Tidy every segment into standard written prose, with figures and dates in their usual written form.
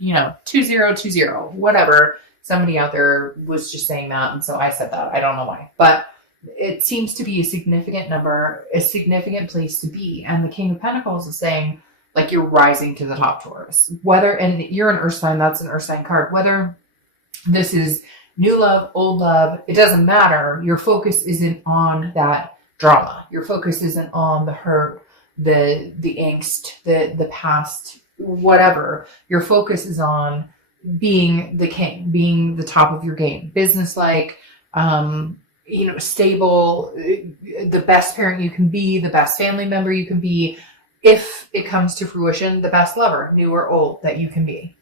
2020, whatever. Somebody out there was just saying that. And so I said that. I don't know why, but it seems to be a significant number, a significant place to be. And the King of Pentacles is saying, like, you're rising to the top, Taurus. And you're an earth sign, that's an earth sign card. Whether this is new love, old love, it doesn't matter. Your focus isn't on that drama. Your focus isn't on the hurt, the angst, the past, whatever. Your focus is on being the king, being the top of your game, business-like, stable, the best parent you can be, the best family member you can be. If it comes to fruition, the best lover, new or old, that you can be.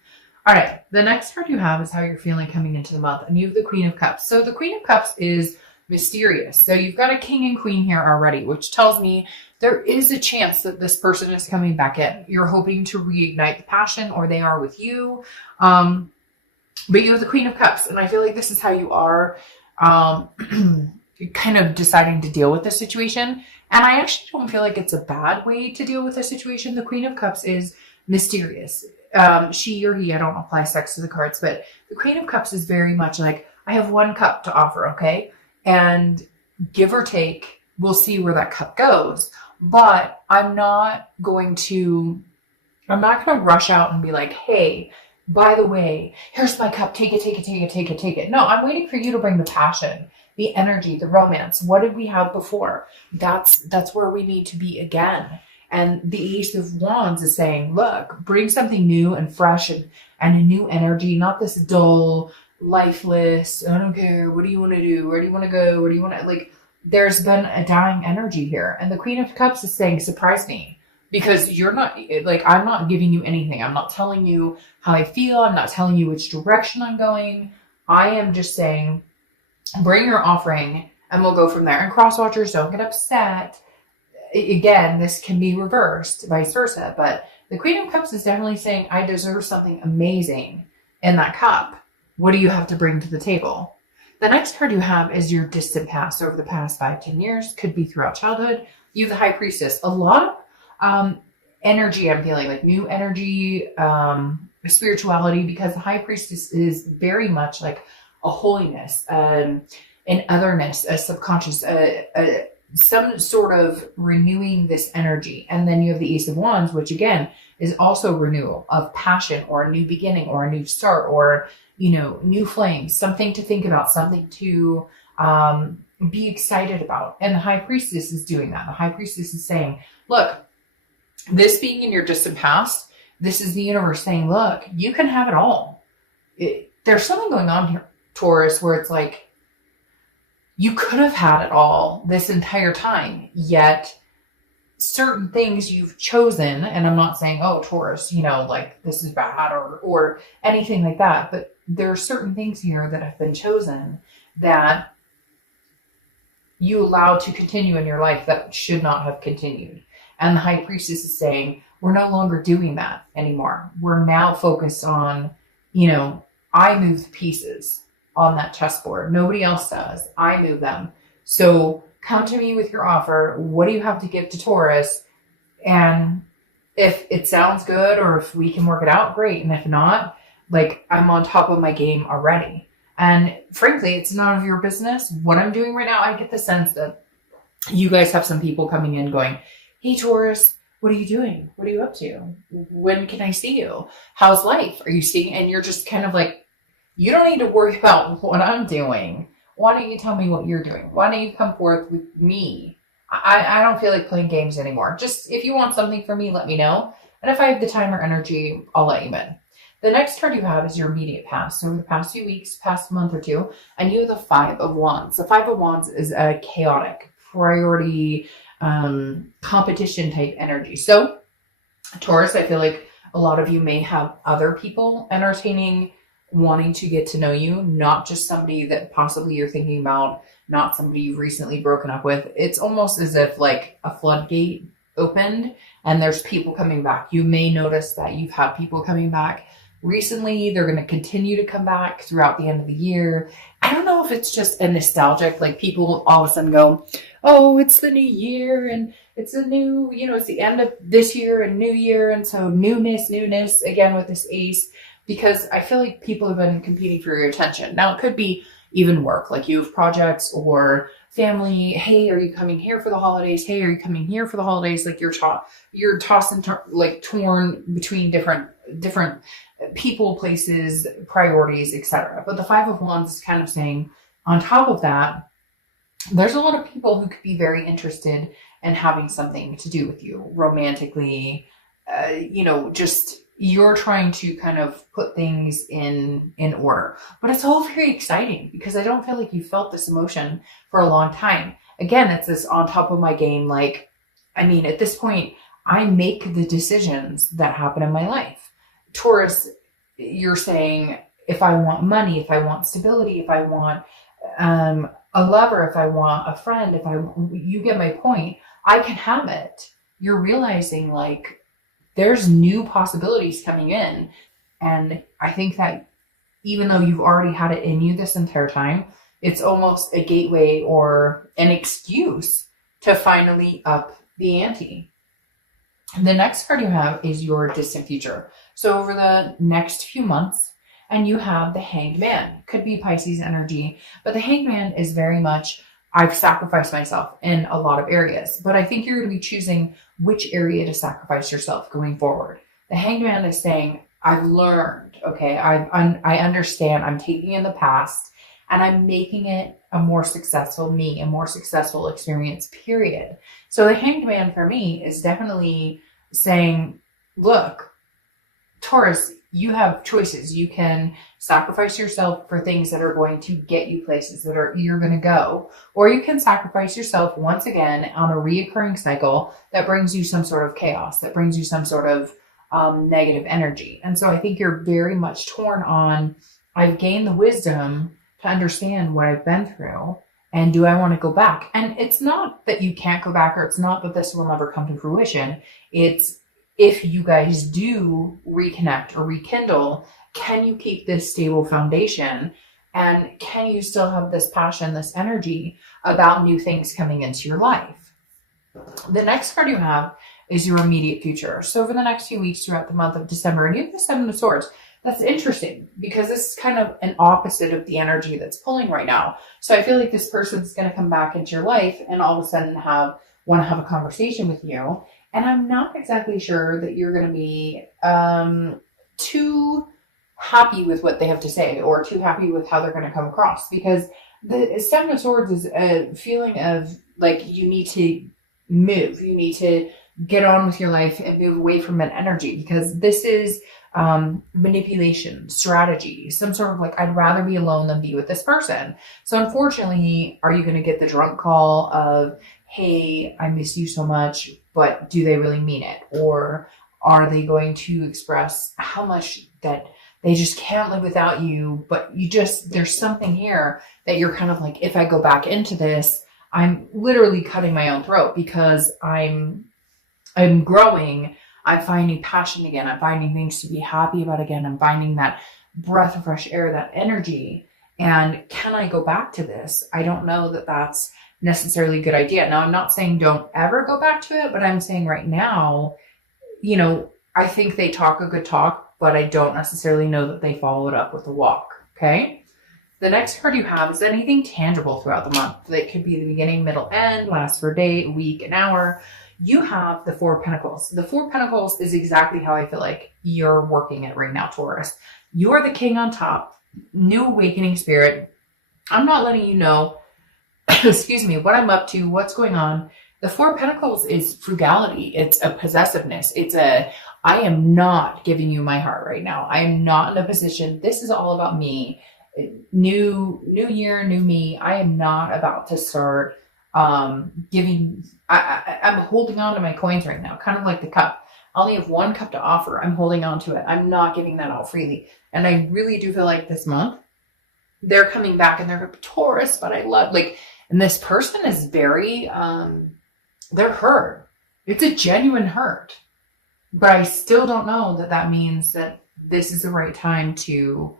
All right. The next card you have is how you're feeling coming into the month. And you have the Queen of Cups. So the Queen of Cups is mysterious. So you've got a king and queen here already, which tells me there is a chance that this person is coming back in. You're hoping to reignite the passion, or they are with you. But you have the Queen of Cups. And I feel like this is how you are kind of deciding to deal with the situation. And I actually don't feel like it's a bad way to deal with a situation. The Queen of Cups is mysterious. She or he, I don't apply sex to the cards, but the Queen of Cups is very much like, I have one cup to offer, okay? And give or take, we'll see where that cup goes. But I'm not going to rush out and be like, hey, by the way, here's my cup. Take it. No, I'm waiting for you to bring the passion, the energy, the romance. What did we have before? That's where we need to be again. And the Ace of Wands is saying, look, bring something new and fresh and a new energy, not this dull, lifeless, I don't care, what do you want to do? Where do you want to go? What do you want to, like, there's been a dying energy here. And the Queen of Cups is saying, surprise me. Because you're not, like, I'm not giving you anything. I'm not telling you how I feel. I'm not telling you which direction I'm going. I am just saying, bring your offering and we'll go from there. And cross watchers, don't get upset. Again, this can be reversed, vice versa. But the Queen of Cups is definitely saying, I deserve something amazing in that cup. What do you have to bring to the table? The next card you have is your distant past over the past 5-10 years. Could be throughout childhood. You have the High Priestess. A lot of energy, I'm feeling, like new energy, spirituality, because the High Priestess is very much like a holiness, an otherness, a subconscious, some sort of renewing this energy. And then you have the Ace of Wands, which again is also renewal of passion, or a new beginning, or a new start, or, new flames, something to think about, something to be excited about. And the High Priestess is doing that. The High Priestess is saying, look, this being in your distant past, this is the universe saying, look, you can have it all. There's something going on here, Taurus, where it's like, you could have had it all this entire time, yet certain things you've chosen, and I'm not saying, oh, Taurus, like this is bad or anything like that, but there are certain things here that have been chosen that you allowed to continue in your life that should not have continued. And the High Priestess is saying, we're no longer doing that anymore. We're now focused on, I move the pieces on that chessboard. Nobody else does. I move them. So come to me with your offer. What do you have to give to Taurus? And if it sounds good, or if we can work it out, great. And if not, like, I'm on top of my game already. And frankly, it's none of your business. What I'm doing right now, I get the sense that you guys have some people coming in going, hey, Taurus, what are you doing? What are you up to? When can I see you? How's life? Are you seeing? And you're just kind of like, you don't need to worry about what I'm doing. Why don't you tell me what you're doing? Why don't you come forth with me? I don't feel like playing games anymore. Just if you want something from me, let me know. And if I have the time or energy, I'll let you in. The next card you have is your immediate past. So over the past few weeks, past month or two, and you have the Five of Wands. The Five of Wands is a chaotic, priority, competition type energy. So Taurus, I feel like a lot of you may have other people entertaining, wanting to get to know you, not just somebody that possibly you're thinking about, not somebody you've recently broken up with. It's almost as if like a floodgate opened and there's people coming back. You may notice that you've had people coming back recently. They're going to continue to come back throughout the end of the year. I don't know if it's just a nostalgic, like people all of a sudden go, oh, it's the new year and it's a new, it's the end of this year and new year. And so newness, again with this ace, because I feel like people have been competing for your attention. Now it could be even work, like you have projects or family. Hey, are you coming here for the holidays? Hey, are you coming here for the holidays? Like you're tossed and like torn between different people, places, priorities, etc. But the Five of Wands is kind of saying, on top of that, there's a lot of people who could be very interested in having something to do with you romantically. Just you're trying to kind of put things in order. But it's all very exciting because I don't feel like you felt this emotion for a long time. Again, it's this on top of my game. Like, I mean, at this point, I make the decisions that happen in my life. Taurus, you're saying, if I want money, if I want stability, if I want a lover, if I want a friend, you get my point, I can have it. You're realizing like there's new possibilities coming in. And I think that even though you've already had it in you this entire time, it's almost a gateway or an excuse to finally up the ante. The next card you have is your distant future. So over the next few months, and you have the Hanged Man. Could be Pisces energy, but the Hanged Man is very much, I've sacrificed myself in a lot of areas, but I think you're going to be choosing which area to sacrifice yourself going forward. The Hanged Man is saying, I've learned, okay, I understand, I'm taking in the past and I'm making it a more successful me, a more successful experience, period. So the Hanged Man for me is definitely saying, look, Taurus, you have choices. You can sacrifice yourself for things that are going to get you places you're going to go, or you can sacrifice yourself once again on a reoccurring cycle that brings you some sort of chaos, that brings you some sort of negative energy. And so I think you're very much torn on, I've gained the wisdom to understand what I've been through, and do I want to go back? And it's not that you can't go back, or it's not that this will never come to fruition. It's if you guys do reconnect or rekindle, can you keep this stable foundation? And can you still have this passion, this energy about new things coming into your life? The next card you have is your immediate future. So over the next few weeks throughout the month of December, and you have the Seven of Swords. That's interesting because this is kind of an opposite of the energy that's pulling right now. So I feel like this person's going to come back into your life and all of a sudden want to have a conversation with you. And I'm not exactly sure that you're going to be too happy with what they have to say or too happy with how they're going to come across, because the Seven of Swords is a feeling of like you need to move. You need to get on with your life and move away from that energy, because this is manipulation, strategy, some sort of like, I'd rather be alone than be with this person. So unfortunately, are you going to get the drunk call of, hey, I miss you so much, but do they really mean it? Or are they going to express how much that they just can't live without you, but there's something here that you're kind of like, if I go back into this, I'm literally cutting my own throat because I'm growing. I'm finding passion again. I'm finding things to be happy about again. I'm finding that breath of fresh air, that energy. And can I go back to this? I don't know that that's necessarily a good idea. Now, I'm not saying don't ever go back to it, but I'm saying right now, I think they talk a good talk, but I don't necessarily know that they follow it up with a walk. Okay. The next card you have is anything tangible throughout the month. That could be the beginning, middle, end, last for a day, a week, an hour. You have the Four of Pentacles. The Four of Pentacles is exactly how I feel like you're working it right now, Taurus. You are the king on top, new awakening spirit. I'm not letting you know, excuse me, what I'm up to, what's going on. The Four of Pentacles is frugality. It's a possessiveness. I am not giving you my heart right now. I am not in a position. This is all about me. New year, new me. I am not about to start giving. I'm holding on to my coins right now, kind of like the cup. I only have one cup to offer. I'm holding on to it. I'm not giving that out freely. And I really do feel like this month they're coming back and they're Taurus, but I love and this person is very, they're hurt. It's a genuine hurt, but I still don't know that means that this is the right time to,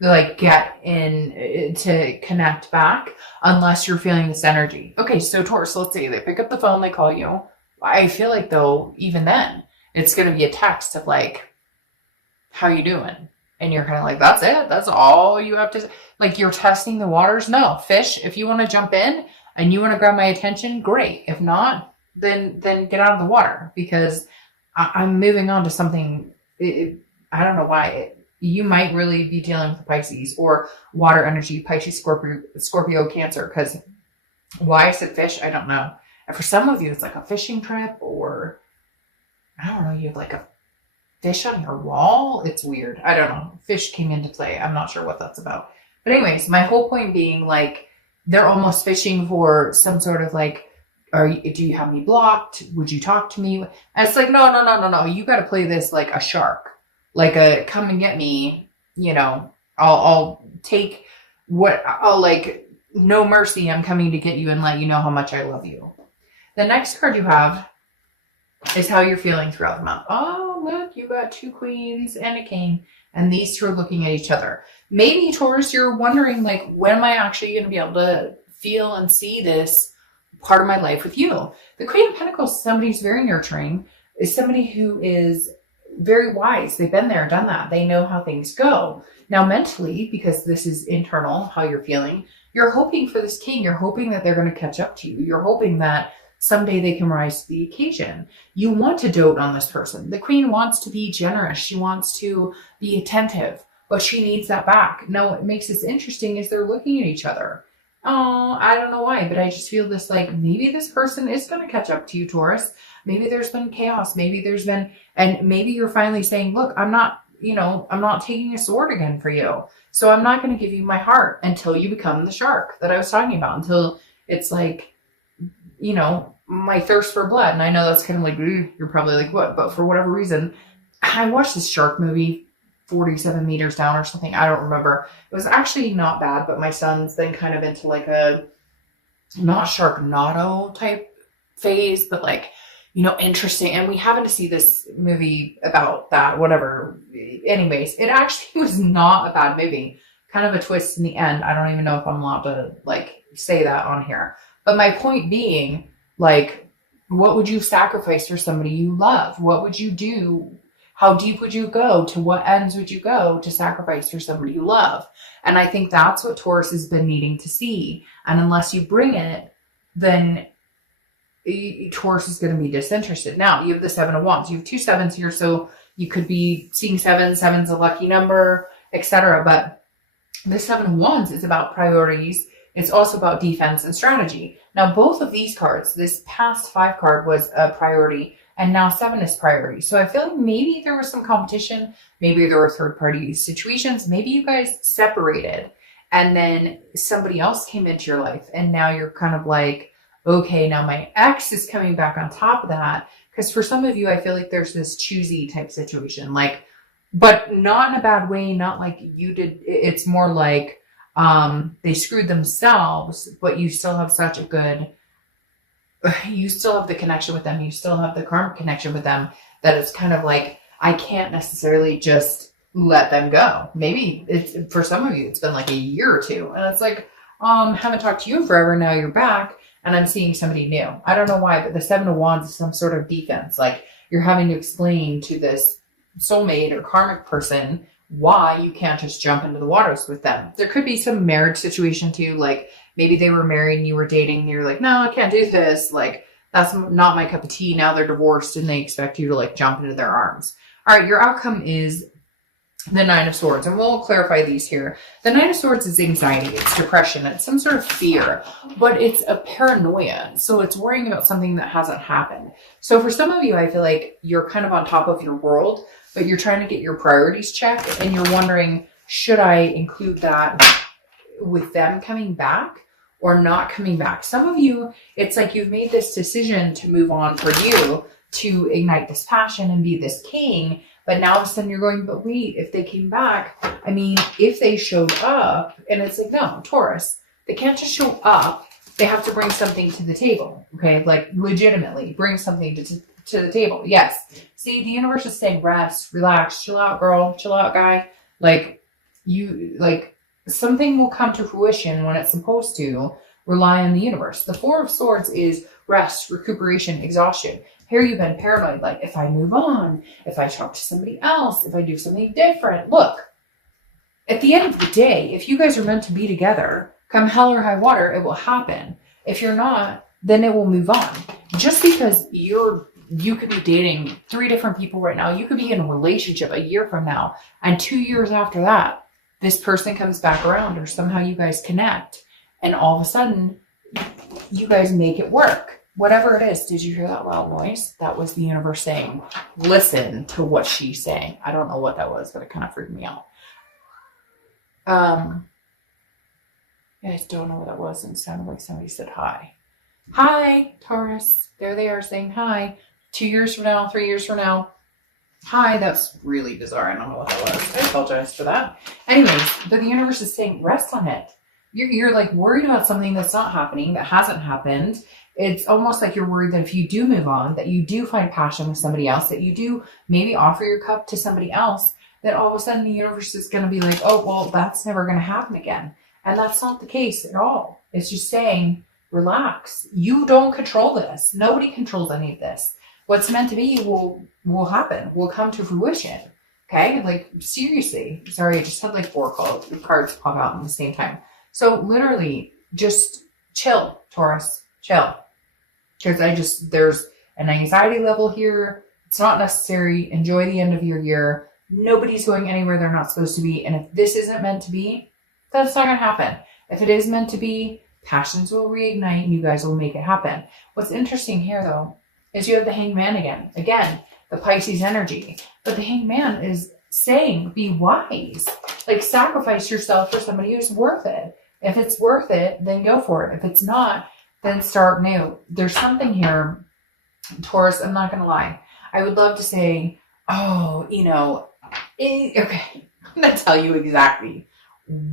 like get in to connect back unless you're feeling this energy. Okay, so Taurus, let's say they pick up the phone, they call you. I feel like though, even then, it's going to be a text of like, how you doing? And you're kind of like, that's it. That's all you have to, like, you're testing the waters. No, fish, if you want to jump in and you want to grab my attention, great. If not, then get out of the water, because I'm moving on to something. I don't know why. You might really be dealing with Pisces or water energy, Pisces, Scorpio, Cancer. Because why I said fish, I don't know. And for some of you, it's like a fishing trip, or I don't know, you have like a fish on your wall. It's weird. I don't know. Fish came into play. I'm not sure what that's about. But anyways, my whole point being, like, they're almost fishing for some sort of like, do you have me blocked? Would you talk to me? And it's like, no. You got to play this like a shark, like a come and get me. You know, I'll take what I'll like. No mercy. I'm coming to get you and let you know how much I love you. The next card you have is how you're feeling throughout the month. Oh, look, you got 2 queens and a king, and these two are looking at each other. Maybe, Taurus, you're wondering, like, when am I actually going to be able to feel and see this part of my life with you? The Queen of Pentacles is somebody who's very nurturing, is somebody who is very wise. They've been there, done that. They know how things go. Now, mentally, because this is internal, how you're feeling, you're hoping for this king. You're hoping that they're going to catch up to you. You're hoping that someday they can rise to the occasion. You want to dote on this person. The queen wants to be generous. She wants to be attentive, but she needs that back. Now, what makes this interesting is they're looking at each other. Oh, I don't know why, but I just feel this, like, maybe this person is going to catch up to you, Taurus. Maybe there's been chaos. Maybe there's been, and maybe you're finally saying, look, I'm not taking a sword again for you. So I'm not going to give you my heart until you become the shark that I was talking about, until it's like, you know, my thirst for blood. And I know that's kind of like, you're probably like, what? But for whatever reason, I watched this shark movie, 47 meters down or something. I don't remember. It was actually not bad, but my son's then kind of into like a not Sharknado type phase, but like, you know, interesting. And we happened to see this movie about that, whatever. Anyways, it actually was not a bad movie. Kind of a twist in the end. I don't even know if I'm allowed to like say that on here. But my point being, like, what would you sacrifice for somebody you love? What would you do? How deep would you go? To what ends would you go to sacrifice for somebody you love? And I think that's what Taurus has been needing to see. And unless you bring it, then Taurus is going to be disinterested. Now, you have the 7 of Wands. You have 2 sevens here, so you could be seeing 7. 7's a lucky number, etc. But the 7 of Wands is about priorities. It's also about defense and strategy. Now, both of these cards, this past 5 card was a priority, and now 7 is priority. So I feel like maybe there was some competition. Maybe there were third-party situations. Maybe you guys separated, and then somebody else came into your life, and now you're kind of like, okay, now my ex is coming back on top of that. Because for some of you, I feel like there's this choosy type situation, like, but not in a bad way, not like you did. It's more like, they screwed themselves, but you still have such a good, you still have the connection with them. You still have the karmic connection with them, that it's kind of like, I can't necessarily just let them go. Maybe it's, for some of you, it's been like a year or 2. And it's like, haven't talked to you in forever. Now you're back and I'm seeing somebody new. I don't know why, but the 7 of Wands is some sort of defense. Like, you're having to explain to this soulmate or karmic person why you can't just jump into the waters with them. There could be some marriage situation too. Like, maybe they were married and you were dating and you're like, no, I can't do this. Like, that's not my cup of tea. Now they're divorced and they expect you to like jump into their arms. All right. Your outcome is the 9 of Swords. And we'll clarify these here. The 9 of Swords is anxiety. It's depression. It's some sort of fear, but it's a paranoia. So it's worrying about something that hasn't happened. So for some of you, I feel like you're kind of on top of your world, but you're trying to get your priorities checked and you're wondering, should I include that with them coming back or not coming back? Some of you, it's like you've made this decision to move on for you, to ignite this passion and be this king. But now all of a sudden you're going, but wait, if they came back, I mean, if they showed up, and it's like, no, Taurus, they can't just show up. They have to bring something to the table. Okay. Like, legitimately bring something to the table. Yes. See, the universe is saying rest, relax, chill out, girl, chill out, guy. Like, You like something will come to fruition when it's supposed to. Rely on the universe. The Four of Swords is rest, recuperation, exhaustion. Here you've been paranoid, like if I move on, if I talk to somebody else, if I do something different. Look, at the end of the day, if you guys are meant to be together, come hell or high water, it will happen. If you're not, then it will move on. Just because you could be dating 3 different people right now, you could be in a relationship a year from now, and 2 years after that, this person comes back around, or somehow you guys connect, and all of a sudden, you guys make it work. Whatever it is. Did you hear that loud noise? That was the universe saying, listen to what she's saying. I don't know what that was, but it kind of freaked me out. You guys don't know what that was, and it sounded like somebody said hi. Hi, Taurus. There they are saying hi. 2 years from now, 3 years from now. Hi, that's really bizarre. I don't know what that was. I apologize for that. Anyways, but the universe is saying, rest on it. You're like worried about something that's not happening, that hasn't happened. It's almost like you're worried that if you do move on, that you do find passion with somebody else, that you do maybe offer your cup to somebody else, that all of a sudden the universe is going to be like, oh, well, that's never going to happen again. And that's not the case at all. It's just saying, relax. You don't control this. Nobody controls any of this. What's meant to be will happen, will come to fruition. Okay? Like, seriously. Sorry, I just had like 4 cards pop out at the same time. So literally, just chill, Taurus. Chill. Because there's an anxiety level here. It's not necessary. Enjoy the end of your year. Nobody's going anywhere they're not supposed to be. And if this isn't meant to be, that's not going to happen. If it is meant to be, passions will reignite and you guys will make it happen. What's interesting here, though, is you have the Hanged Man again. Again, the Pisces energy. But the Hanged Man is saying, be wise. Like, sacrifice yourself for somebody who's worth it. If it's worth it, then go for it. If it's not, then start new. There's something here, Taurus, I'm not going to lie. I would love to say, oh, okay, I'm going to tell you exactly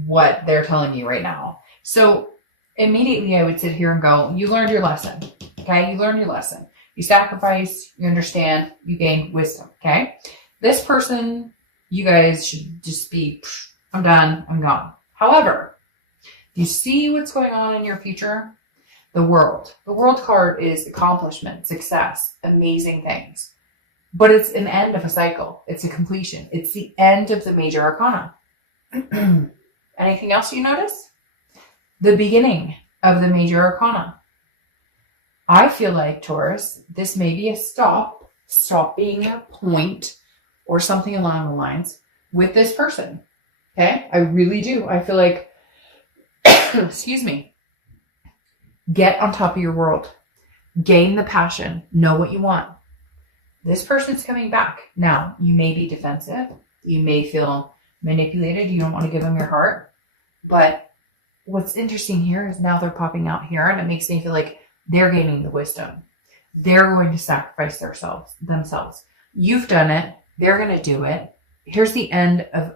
what they're telling you right now. So immediately I would sit here and go, you learned your lesson. Okay. You learned your lesson. You sacrifice, you understand, you gain wisdom. Okay. This person, you guys should just be, I'm done. I'm gone. However, you see what's going on in your future? The World. The World card is accomplishment, success, amazing things. But it's an end of a cycle. It's a completion. It's the end of the major arcana. Anything else you notice? The beginning of the major arcana. I feel like, Taurus, this may be a stop being a point or something along the lines with this person. Okay? I really do. I feel like, excuse me, get on top of your world. Gain the passion. Know what you want. This person's coming back. Now, you may be defensive. You may feel manipulated. You don't want to give them your heart. But what's interesting here is now they're popping out here, and it makes me feel like they're gaining the wisdom. They're going to sacrifice themselves. You've done it. They're going to do it. Here's the end of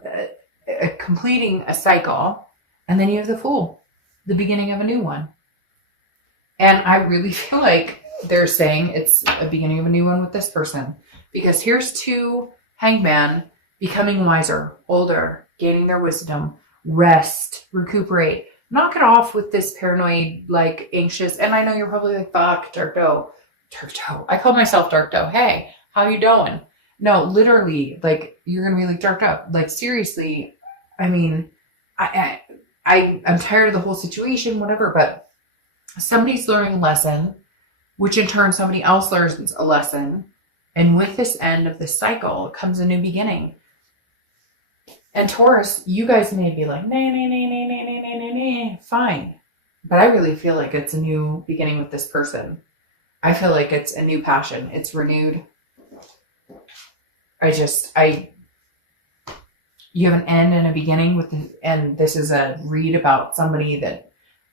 completing a cycle. And then you have the Fool, the beginning of a new one. And I really feel like they're saying it's a beginning of a new one with this person. Because here's 2 Hanged Man becoming wiser, older, gaining their wisdom, rest, recuperate. Knock it off with this paranoid, like, anxious. And I know you're probably like, fuck, Dark Doe. I call myself Dark Doe. Hey, how you doing? No, literally, like, you're going to be like, Dark Doe. Like, seriously, I mean, I'm tired of the whole situation, whatever, but somebody's learning a lesson, which in turn somebody else learns a lesson. And with this end of this cycle comes a new beginning. And Taurus, you guys may be like, nah, fine. But I really feel like it's a new beginning with this person. I feel like it's a new passion. It's renewed. You have an end and a beginning and this is a read about somebody that,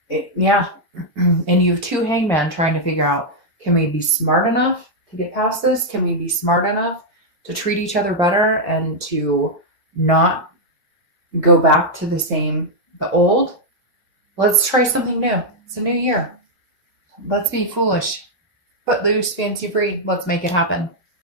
and you have 2 Hanged Men trying to figure out, can we be smart enough to get past this? Can we be smart enough to treat each other better and to not go back to the old? Let's try something new. It's a new year. Let's be foolish. Footloose, fancy free. Let's make it happen.